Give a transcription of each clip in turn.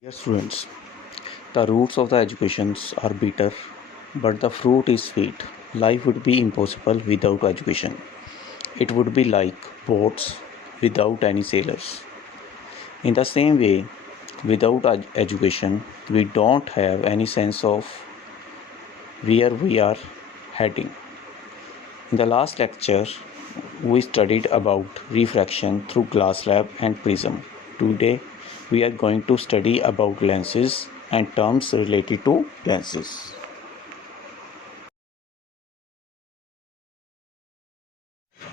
Dear students, the roots of the educations are bitter, but the fruit is sweet. Life would be impossible without education. It would be like boats without any sailors. In the same way, without education, we don't have any sense of where we are heading. In the last lecture, we studied about refraction through glass slab and prism. Today, we are going to study about lenses and terms related to lenses.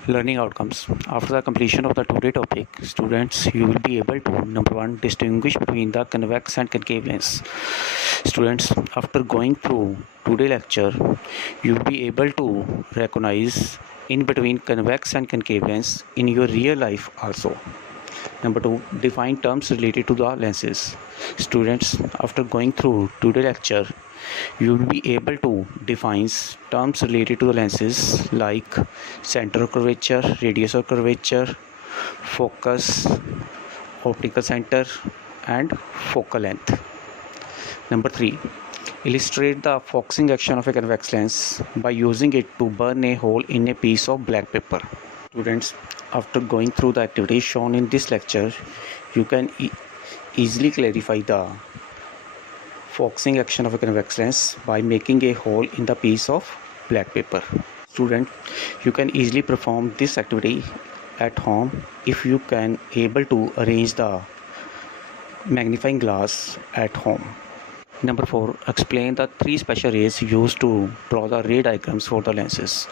Learning outcomes. After the completion of the today topic, students, you will be able to number one, distinguish between the convex and concave lens. Students, after going through today lecture, you will be able to recognize in between convex and concave lens in your real life also. Number two, define terms related to the lenses. Students, after going through today lecture, you will be able to define terms related to the lenses like center of curvature, radius of curvature, focus, optical center, and focal length. Number three, illustrate the focusing action of a convex lens by using it to burn a hole in a piece of black paper. Students, after going through the activities shown in this lecture, you can easily clarify the focusing action of a convex lens by making a hole in the piece of black paper. Student, you can easily perform this activity at home if you can able to arrange the magnifying glass at home. Number 4, explain the three special rays used to draw the ray diagrams for the lenses.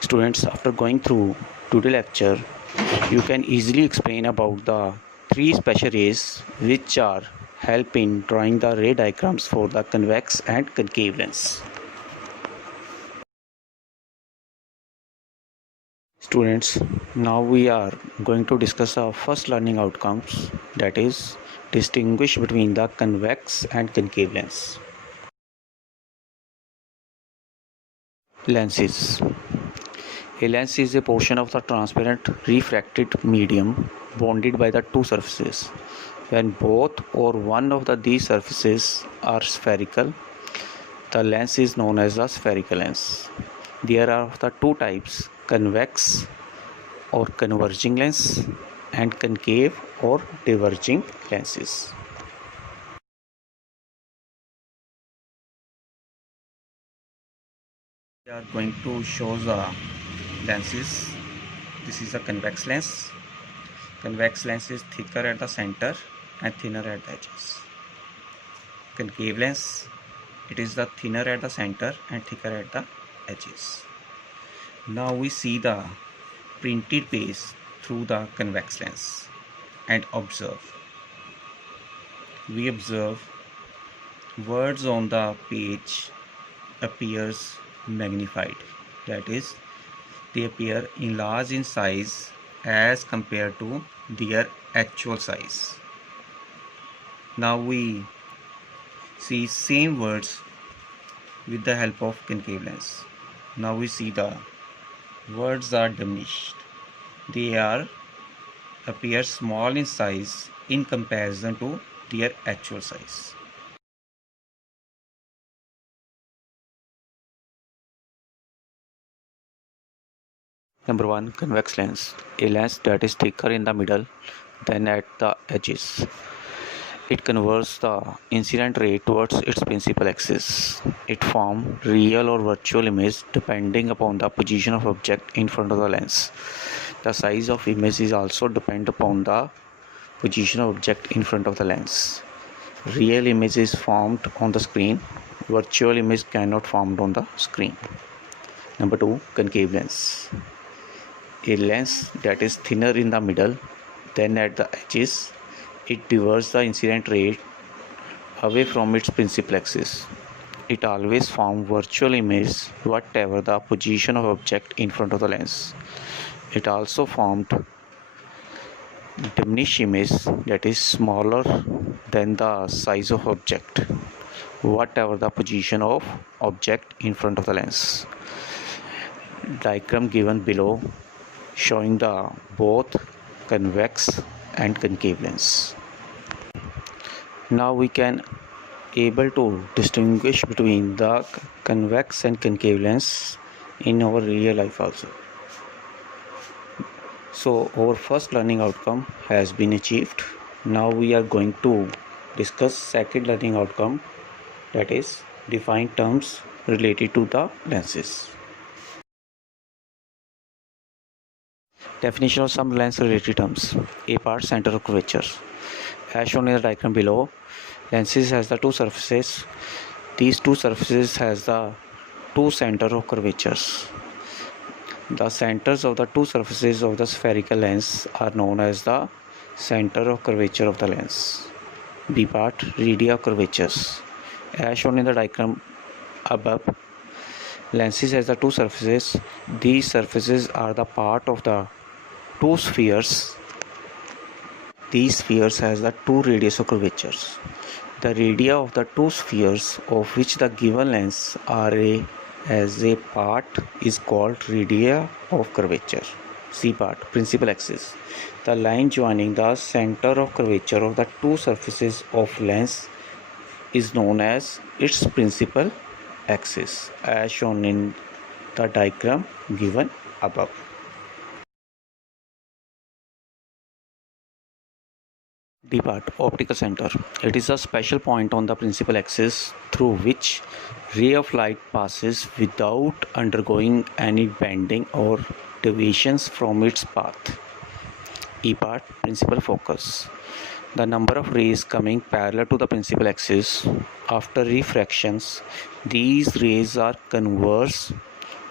Students, after going through today's lecture, you can easily explain about the three special rays which are help in drawing the ray diagrams for the convex and concave lens. Students, now we are going to discuss our first learning outcomes, that is distinguish between the convex and concave lens. Lenses. A lens is a portion of the transparent refracted medium bounded by the two surfaces. When both or one of these surfaces are spherical, the lens is known as a spherical lens. There are of the two types, convex or converging lens and concave or diverging lenses. We are going to show the lenses. This is a convex lens. Convex lens is thicker at the center and thinner at the edges. Concave lens, it is the thinner at the center and thicker at the edges. Now we see the printed page through the convex lens and observe. We observe words on the page appears magnified, that is, they appear enlarged in size as compared to their actual size. Now we see same words with the help of concave lens. Now we see the words are diminished. They appear small in size in comparison to their actual size. Number 1, convex lens. A lens that is thicker in the middle than at the edges. It converts the incident ray towards its principal axis. It forms real or virtual image depending upon the position of object in front of the lens. The size of image is also depend upon the position of object in front of the lens. Real image is formed on the screen. Virtual image cannot formed on the screen. Number 2, concave lens. A lens that is thinner in the middle than at the edges. It diverts the incident ray away from its principal axis. It always forms virtual image whatever the position of object in front of the lens. It also formed diminished image that is smaller than the size of object whatever the position of object in front of the lens. Diagram given below showing the both convex and concave lens. Now we can able to distinguish between the convex and concave lens in our real life also. So our first learning outcome has been achieved. Now we are going to discuss second learning outcome, that is define terms related to the lenses. Definition of some lens related terms. A part, center of curvature. As shown in the diagram below, lenses has the two surfaces. These two surfaces has the two center of curvatures. The centers of the two surfaces of the spherical lens are known as the center of curvature of the lens. B part, radii of curvatures. As shown in the diagram above, lenses has the two surfaces. These surfaces are the part of the two spheres. These spheres has the two radius of curvatures. The radii of the two spheres of which the given lens are as a part is called radii of curvature. C part, principal axis. The line joining the center of curvature of the two surfaces of lens is known as its principal axis, as shown in the diagram given above. D part, optical center. It is a special point on the principal axis through which ray of light passes without undergoing any bending or deviations from its path. E part, principal focus. The number of rays coming parallel to the principal axis after refractions, these rays are converse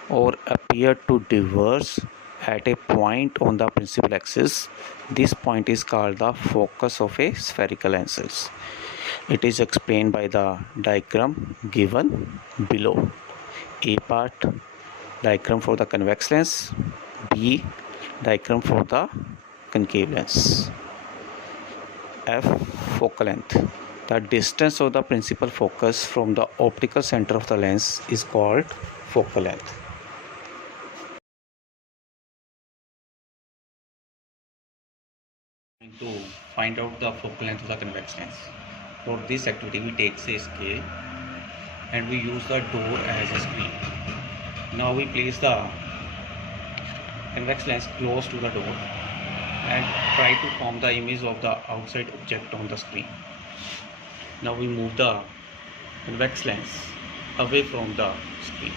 or appear to diverge at a point on the principal axis. This point is called the focus of a spherical lens. It is explained by the diagram given below. A part, diagram for the convex lens. B, diagram for the concave lens. F, focal length. The distance of the principal focus from the optical center of the lens is called focal length. To find out the focal length of the convex lens. For this activity, we take a scale and we use the door as a screen. Now we place the convex lens close to the door and try to form the image of the outside object on the screen. Now we move the convex lens away from the screen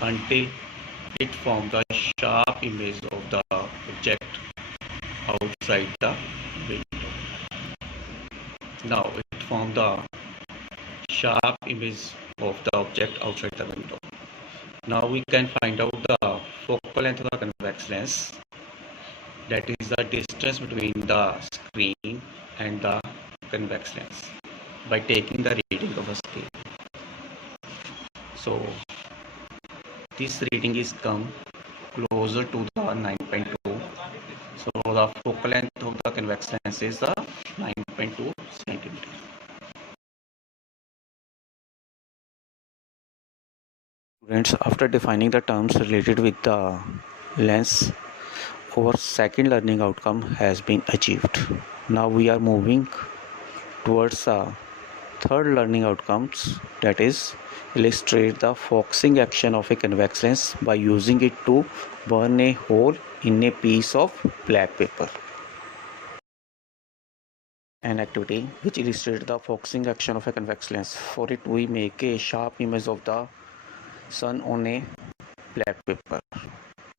until it forms the sharp image of the object outside the window. Now it forms the sharp image of the object outside the window. Now we can find out the focal length of the convex lens, that is the distance between the screen and the convex lens, by taking the reading of a scale. So this reading is come closer to the 9.2. So the focal length of the convex lens is the 9.2 centimeter. Students, after defining the terms related with the lens, our second learning outcome has been achieved. Now we are moving towards the third learning outcomes, that is illustrate the focusing action of a convex lens by using it to burn a hole in a piece of black paper. An activity which illustrates the focusing action of a convex lens. For it, we make a sharp image of the sun on a black paper,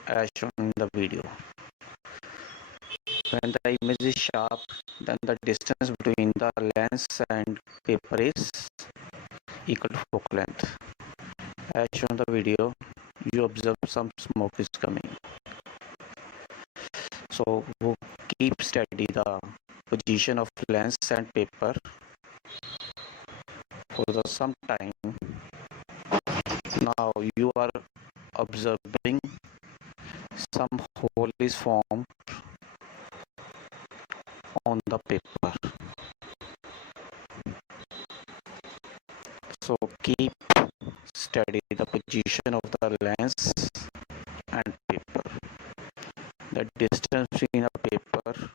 as shown in the video. When the image is sharp, then the distance between the lens and paper is equal to focal length. As shown in the video, you observe some smoke is coming. So we'll keep steady the position of lens and paper for some time. Now you are observing some hole is formed on the paper. So keep steady the position of the lens and paper. The distance between the paper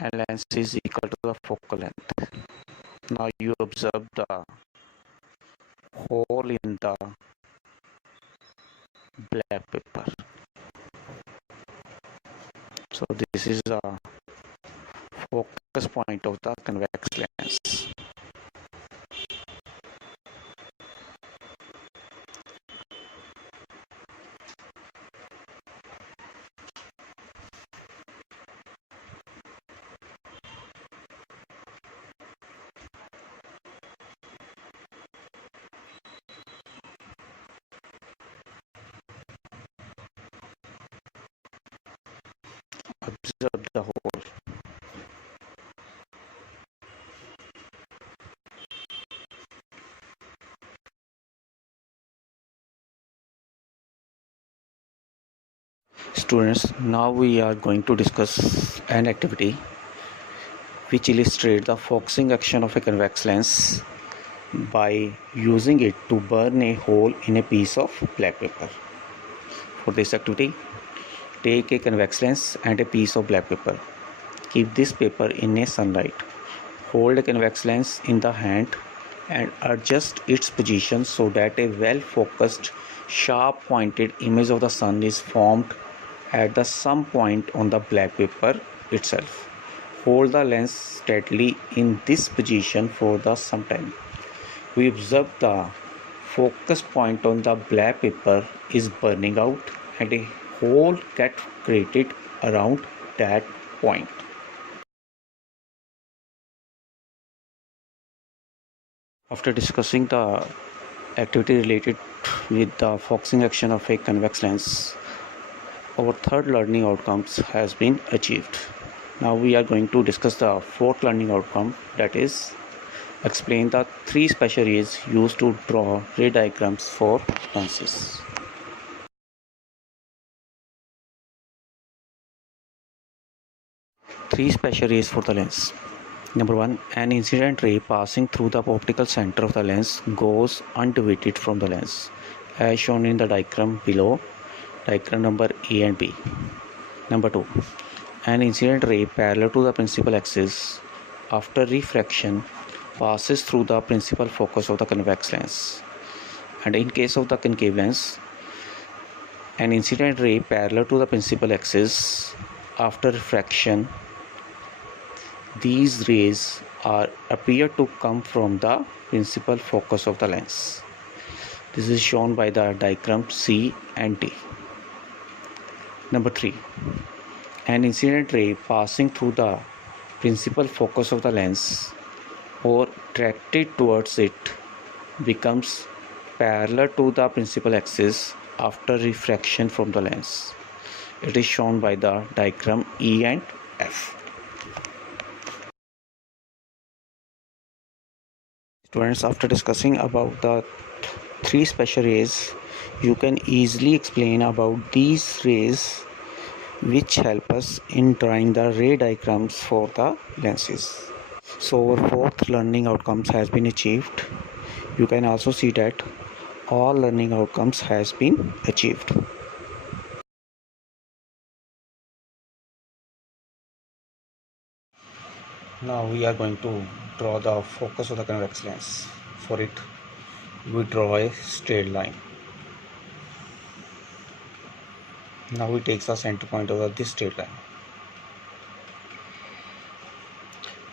and length is equal to the focal length. Now you observe the hole in the black paper. So this is the focus point of the convex lens. Observe the hole. Students, now we are going to discuss an activity which illustrates the focusing action of a convex lens by using it to burn a hole in a piece of black paper. For this activity, take a convex lens and a piece of black paper. Keep this paper in a sunlight. Hold a convex lens in the hand and adjust its position so that a well-focused, sharp-pointed image of the sun is formed at the some point on the black paper itself. Hold the lens steadily in this position for the some time. We observe the focus point on the black paper is burning out and a hole gets created around that point. After discussing the activity related with the focusing action of a convex lens, our third learning outcomes has been achieved. Now we are going to discuss the fourth learning outcome, that is explain the three special rays used to draw ray diagrams for lenses. Three special rays for the lens. Number 1. An incident ray passing through the optical center of the lens goes undivided from the lens, as shown in the diagram below, diagram number A and B. Number 2. An incident ray parallel to the principal axis after refraction passes through the principal focus of the convex lens. And in case of the concave lens, an incident ray parallel to the principal axis after refraction, these rays appear to come from the principal focus of the lens. This is shown by the diagram C and D. Number 3. An incident ray passing through the principal focus of the lens or directed towards it becomes parallel to the principal axis after refraction from the lens. It is shown by the diagram E and F. Students, after discussing about the three special rays, you can easily explain about these rays which help us in drawing the ray diagrams for the lenses. So our fourth learning outcomes has been achieved. You can also see that all learning outcomes has been achieved. Now we are going to draw the focus of the convex lens. For it, we draw a straight line. Now we take the center point of this straight line.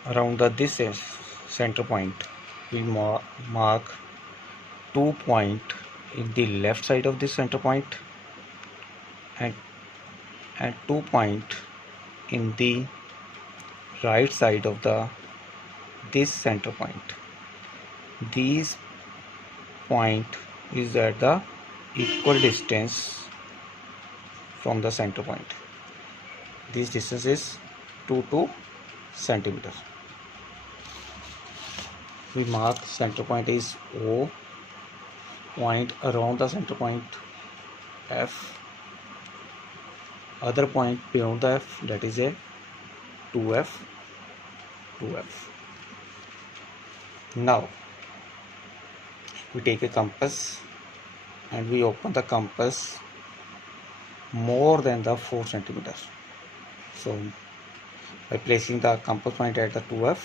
Around this center point, we mark 2 points in the left side of this center point and 2 points in the right side of this center point. These point is at the equal distance from the center point. This distance is 2 centimeters. We mark center point is O, point around the center point F, other point beyond the F, that is a 2F. Now we take a compass and we open the compass more than the 4 centimeters. So By placing the compass point at the 2F,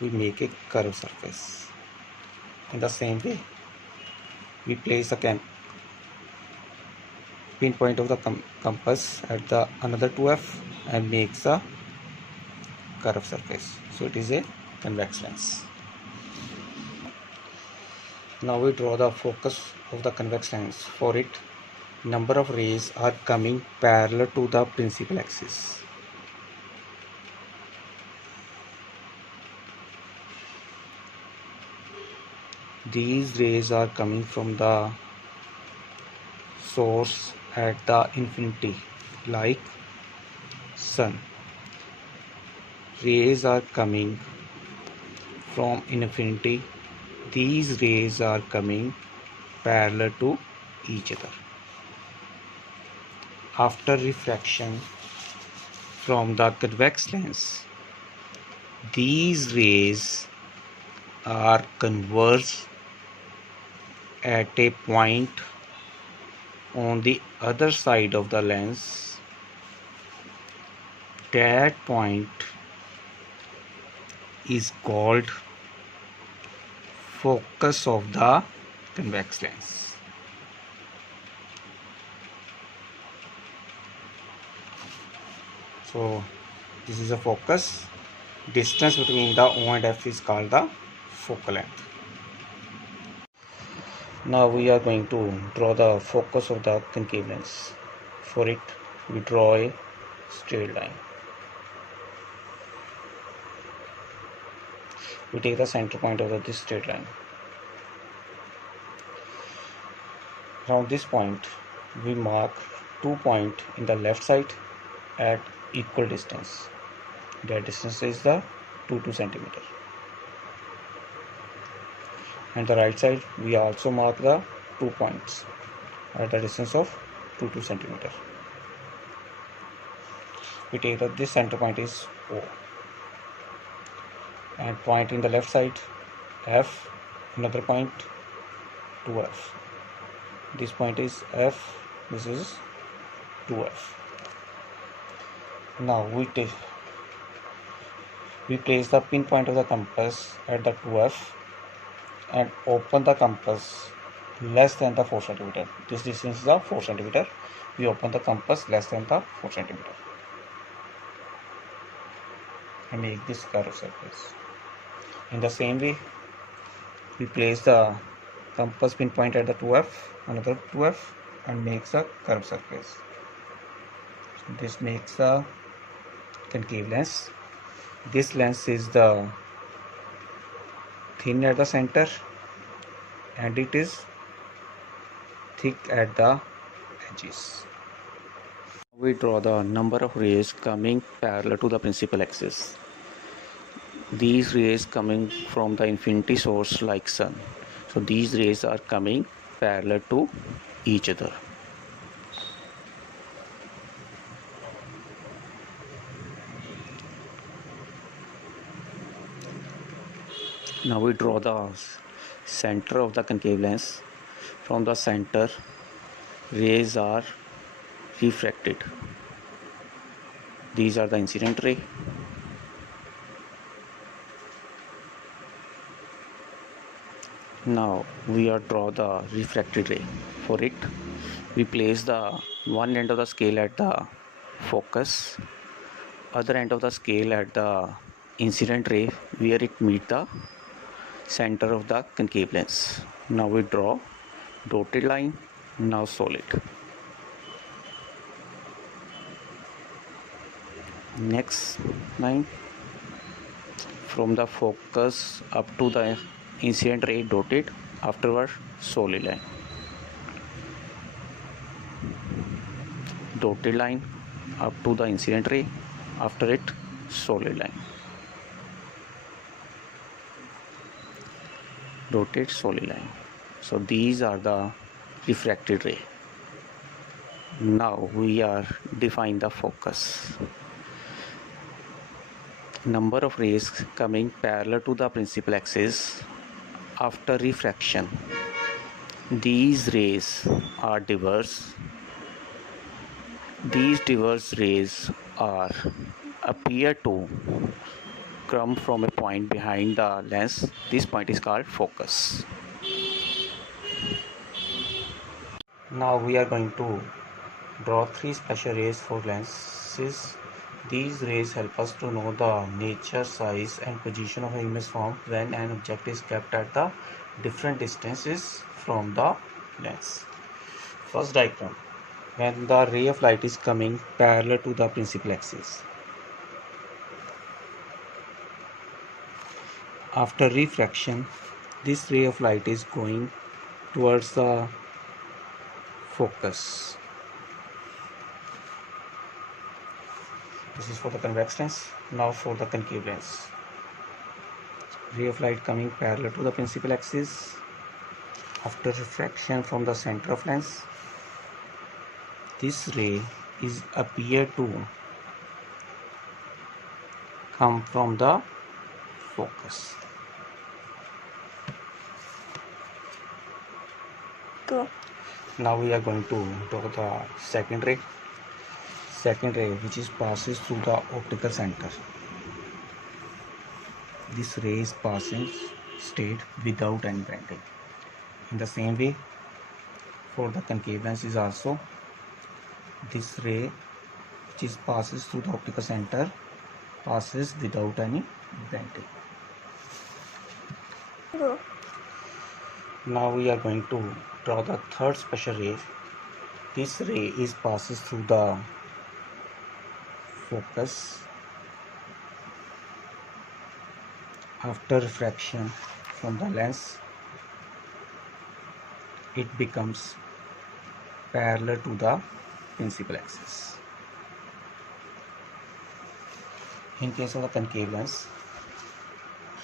we make a curved surface. In the same way, we place the pinpoint of the compass at the another 2F and makes a curved surface. So it is a convex lens. Now we draw the focus of the convex lens. For it, number of rays are coming parallel to the principal axis. These rays are coming from the source at the infinity, like sun. Rays are coming from infinity. These rays are coming parallel to each other. After refraction from the convex lens, these rays are converged at a point on the other side of the lens. That point is called focus of the convex lens. So this is a focus. Distance between the O and F is called the focal length. Now we are going to draw the focus of the concave lens. For it, we draw a straight line. We take the center point of this straight line. Around this point, we mark 2 points in the left side at equal distance. That distance is the 2 centimeter. And the right side, we also mark the 2 points at the distance of 2 centimeter. We take that this center point is O, and point in the left side F, another point 2F. This point is F, this is 2F. Now we place the pinpoint of the compass at the 2F and open the compass less than the 4 centimeter. This distance is the 4 centimeter. We open the compass less than the 4 centimeter and make this curved surface. In the same way, we place the compass pinpoint at the 2F, another 2F, and makes a curved surface. So this makes a concave lens. This lens is the thin at the center and it is thick at the edges. We draw the number of rays coming parallel to the principal axis. These rays coming from the infinity source like sun. So these rays are coming parallel to each other. Now we draw the center of the concave lens. From the center, rays are refracted. These are the incident ray. Now we are draw the refracted ray. For it, we place the one end of the scale at the focus, other end of the scale at the incident ray where it meet the center of the concave lens. Now we draw dotted line, now solid. Next line from the focus up to the incident ray dotted, afterward solid line. Dotted line up to the incident ray, after it solid line. Dotted solid line. So these are the refracted ray. Now we are define the focus. Number of rays coming parallel to the principal axis after refraction. These rays are diverse. These diverse rays or appear to come from a point behind the lens. This point is called focus. Now we are going to draw three special rays for lenses. These rays help us to know the nature, size and position of an image formed when an object is kept at the different distances from the lens. First diagram. When the ray of light is coming parallel to the principal axis. After refraction, this ray of light is going towards the focus. This is for the convex lens. Now for the concave lens. Ray of light coming parallel to the principal axis. After refraction from the center of lens, this ray is appear to come from the focus. Go. Now we are going to draw the second ray which is passes through the optical center. This ray is passing straight without any bending. In the same way, for the concave lens is also this ray which is passes through the optical center passes without any bending. Go. Now we are going to draw the third special ray. This ray is passes through the focus. After refraction from the lens, it becomes parallel to the principal axis. In case of the concave lens,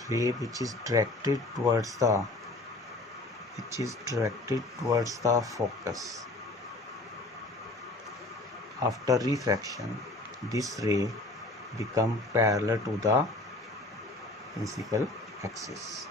ray which is directed towards the focus. After refraction, this ray become parallel to the principal axis.